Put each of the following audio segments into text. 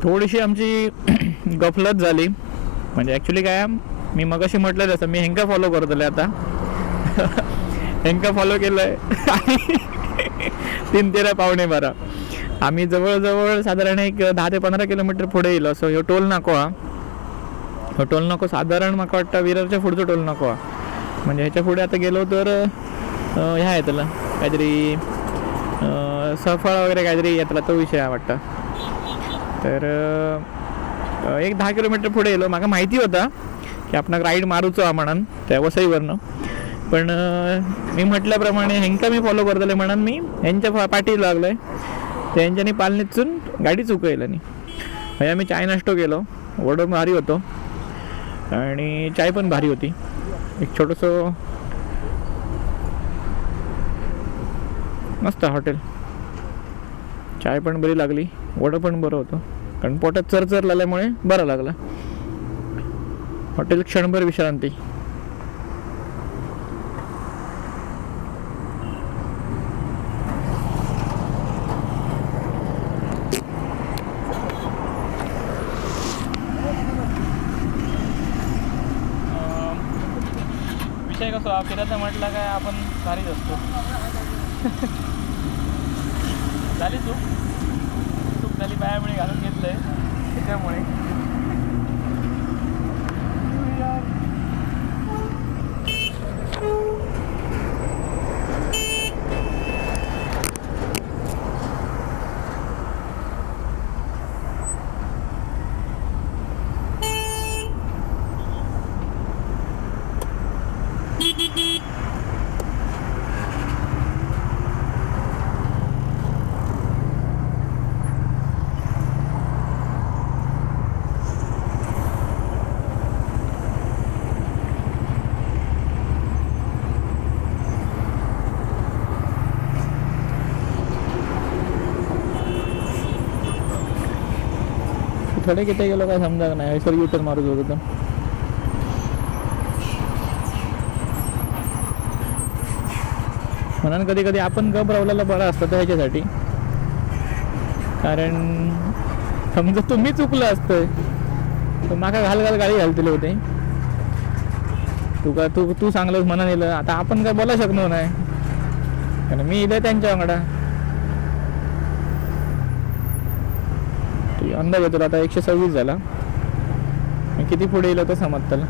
थोडीशी आमची गफलत झाली. म्हणजे ॲक्च्युली काय, मी मगाशी म्हटलं जसं मी हेंका फॉलो करतले आता. हेंका फॉलो केलं आहे 3-13 पावणे 12 आम्ही जवळजवळ साधारण एक 10 ते 15 किलोमीटर पुढे येलो. सो ह्यो टोल नाको हा. हो टोल नाको साधारण म्हाका वाटतं विरारच्या पुढचं टोल नाको हा. म्हणजे ह्याच्या पुढे आता गेलो तर ह्या येतलं काहीतरी सफळ वगैरे काहीतरी येतला, तो विषय आहे वाटतं. तर एक 10 किलोमीटर पुढे येलो. म्हाका माहिती होता की आपण राईड मारूचो हा म्हणून त्या वसईवरनं. पण मी म्हटल्याप्रमाणे हेंका मी फॉलो करतले म्हणून मी ह्यांच्या पाठी लागलो आहे. त्यांच्यानी पालनीतून गाडी चुकवली नाही. म्हणजे आम्ही चाय नाश्तो केलो. वडो भारी होतो आणि चाय पण भारी होती. एक छोटंसं मस्त हॉटेल. चाय पण बरी लागली, वडं पण बरं होतं. कारण पोटात चरचर लागल्यामुळे बरं लागलं. हॉटेल क्षणभर विश्रांती. विषय कसं फिरायचं म्हटलं काय आपण भारीच असतो. झाली चूक झाली, पायामुळे घालून घेतलंय त्याच्यामुळे. थोडे किती गेलो काय समजा नाही. सर युटर्न मारूच होतं. म्हणून कधी कधी आपण घबरवलेलं बरं असतं तर ह्याच्यासाठी. कारण समजा तुम्ही चुकलं असतं तर माका घाल गाडी घालतले होते. तू सांगलंस म्हणून येलं. आता आपण काय बोला शकलो नाही कारण मी इथे त्यांच्या वांगडा. अंदाज येतो आता 126 झाला. किती पुढे येईल तर समजतं.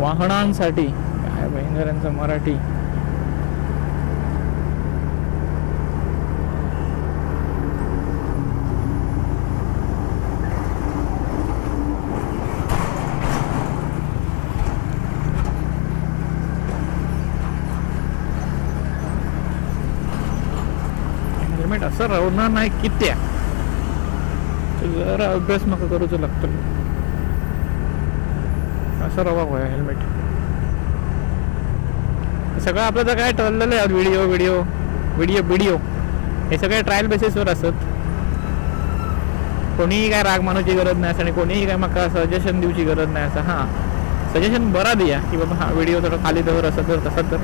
वाहनांसाठी काय भयंकरांचं मराठी. हेल्मेट असं राहणार नाही कित्या. जरा अभ्यास नका करूच लागतो. असं रवा होया हेल्मेट. सगळं आपलं तर काय ठरलेलं आहे. व्हिडिओ हे सगळे ट्रायल बेसिसवर असत. कोणीही काय राग मानूची गरज नाही असं आणि कोणीही काय मका सजेशन देऊची गरज नाही असं. हां सजेशन बरा दिया की बाबा हा व्हिडिओ थोडं खाली तर असं तर तसं तर.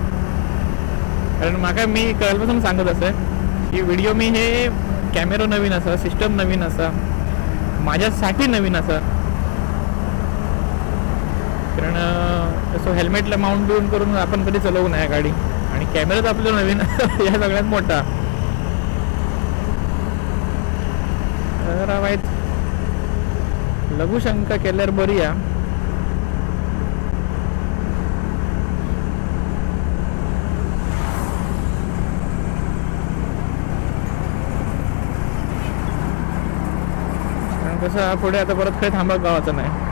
कारण माका मी कळपासून सांगत असं की व्हिडिओ मी हे कॅमेरा नवीन असा, सिस्टम नवीन असा, माझ्यासाठी नवीन असा. कारण तसं हेल्मेटला माउंट बिऊन करून आपण कधी चालवू नाही गाडी. आणि कॅमेराच आपलं नवीन या सगळ्यात मोठा. जरा वाईट लघुशंका केल्यावर बरी आहे. कसं पुढे आता परत काही थांबा गावाचं नाही.